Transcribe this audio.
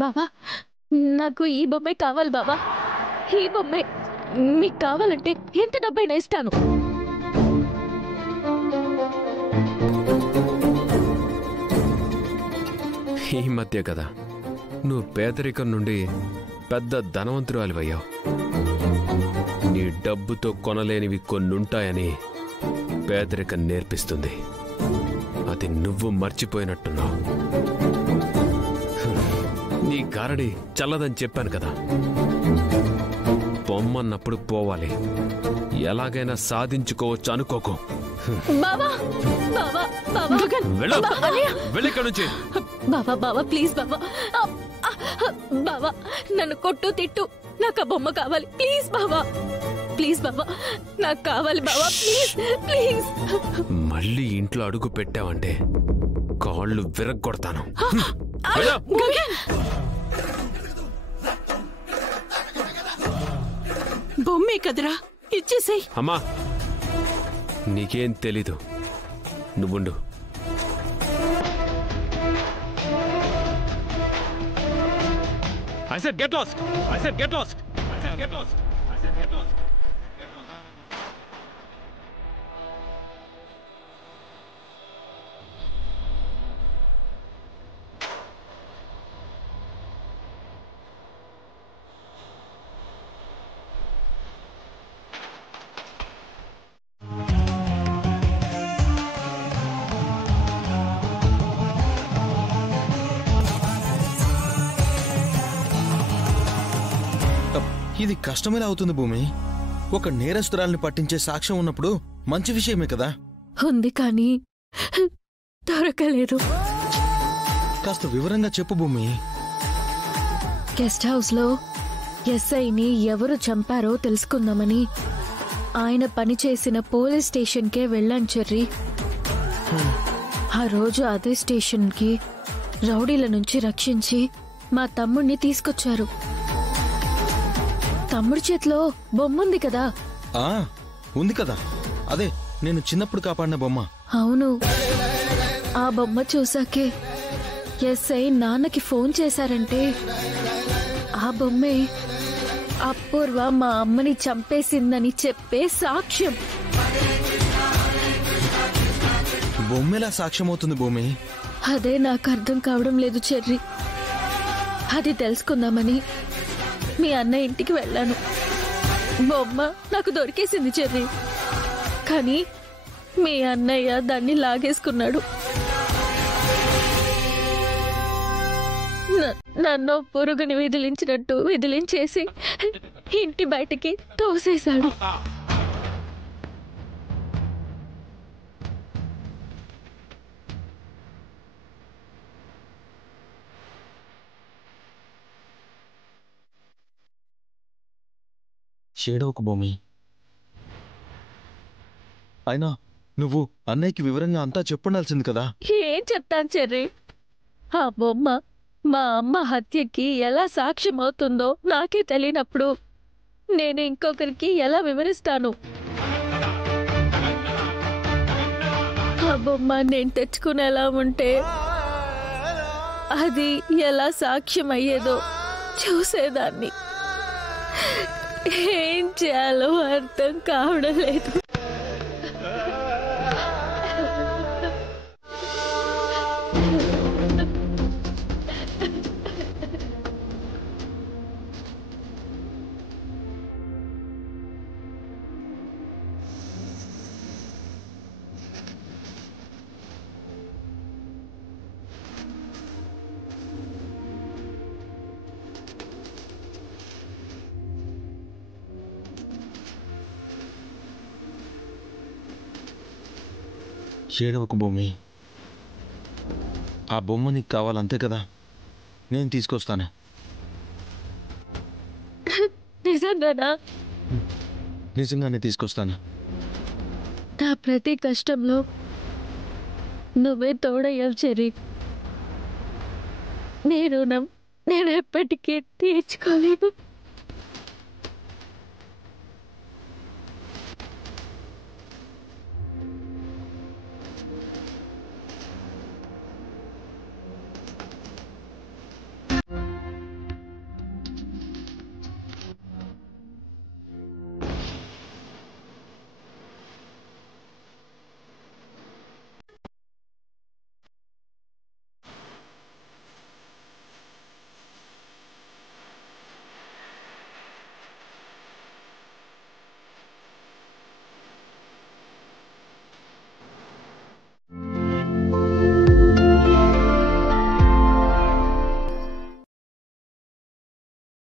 బావా నాకు ఈ బొమ్మే కావాలి బావా. ఈ బొమ్మే మీకు కావాలంటే ఎంత డబ్బైనా ఇస్తాను. ఈ మధ్య కదా నువ్వు పేదరికం నుండి పెద్ద ధనవంతురాలివయ్యావు. నీ డబ్బుతో కొనలేనివి కొన్నుంటాయని పేదరికం నేర్పిస్తుంది. అది నువ్వు మర్చిపోయినట్టున్నావు. నీ గారడి చల్లదని చెప్పాను కదా. పొమ్మన్నప్పుడు పోవాలి. ఎలాగైనా సాధించుకోవచ్చు అనుకోకు. వెళ్ళిక్కడి నుంచి. బావా ప్లీజ్ బావా. బావా నన్ను కొట్టు తిట్టు, నాకు ఆ బొమ్మ కావాలి. ప్లీజ్ బావా, ప్లీజ్ బావా, నాకు కావాలి బావా, ప్లీజ్ ప్లీజ్. మళ్ళీ ఇంట్లో అడుగు పెట్టావంటే కాళ్ళు విరగ్గొడతాను. బొమ్మే కదరా, ఇచ్చేసేయ్. అమ్మా నీకేం తెలీదు, నువ్వుండు. I said get lost. I said get lost. I said get lost. I said get lost. ఇది కష్టమేలా అవుతుంది భూమి? ఒక నేరస్తురాల్ని పట్టించే సాక్ష్యం ఉన్నప్పుడు మంచి విషయమే కదా. ఉంది కానీ దొరకలేదు. కాస్త వివరంగా చెప్పు భూమి. గెస్ట్ హౌస్ లో ఎస్ఐని ఎవరు చంపారో తెలుసుకుందామని ఆయన పనిచేసిన పోలీస్ స్టేషన్ కే వెళ్ళాను చెర్రీ. ఆ రోజు అదే స్టేషన్ కి రౌడీల నుంచి రక్షించి మా తమ్ముణ్ణి తీసుకొచ్చారు. తమ్ముడి చేతిలో బొమ్మ ఉంది కదా. ఉంది కదా, అదే నేను చిన్నప్పుడు కాపాడిన బొమ్మ. అవును, ఆ బొమ్మ చూసాకే ఎస్ఐ నాన్నకి ఫోన్ చేశారంటే ఆ బొమ్మే అపూర్వ మా అమ్మని చంపేసిందని చెప్పే సాక్ష్యం. బొమ్మెలా సాక్ష్యం అవుతుంది భూమి? అదే నాకు అర్థం కావడం లేదు చెర్రీ. అది తెలుసుకుందామని మీ అన్న ఇంటికి వెళ్ళాను. బొమ్మ నాకు దొరికేసింది చెర్రీ, కానీ మీ అన్నయ్య దాన్ని లాగేసుకున్నాడు. నన్ను పురుగుని విదిలించినట్టు విదిలించేసి ఇంటి బయటికి తోసేశాడు. షేడోకు భూమి. అయినా నువ్వు అన్నయ్యకి వివరంగా అంతా చెప్పుండాల్సింది కదా. ఏం చెప్తాను చెర్రీ? ఆ బొమ్మ మా అమ్మ హత్యకి ఎలా సాక్ష్యం అవుతుందో నాకే తెలియనప్పుడు నేను ఇంకొకరికి ఎలా వివరిస్తాను? ఆ బొమ్మ నేను తెచ్చుకునేలా ఉంటే అది ఎలా సాక్ష్యం అయ్యేదో చూసేదాన్ని. ఏం చేయాలో అర్థం కావడం లేదు. షేడోకు భూమి. ఆ బొమ్మ నీకు కావాలంతే కదా, నేను తీసుకొస్తాను. నిజంగానా? నిజంగానే తీసుకొస్తాను. నా ప్రతి కష్టంలో నువ్వే తోడయ్యావు చెర్రీ. నేను ఎప్పటికీ తీర్చుకోలేను.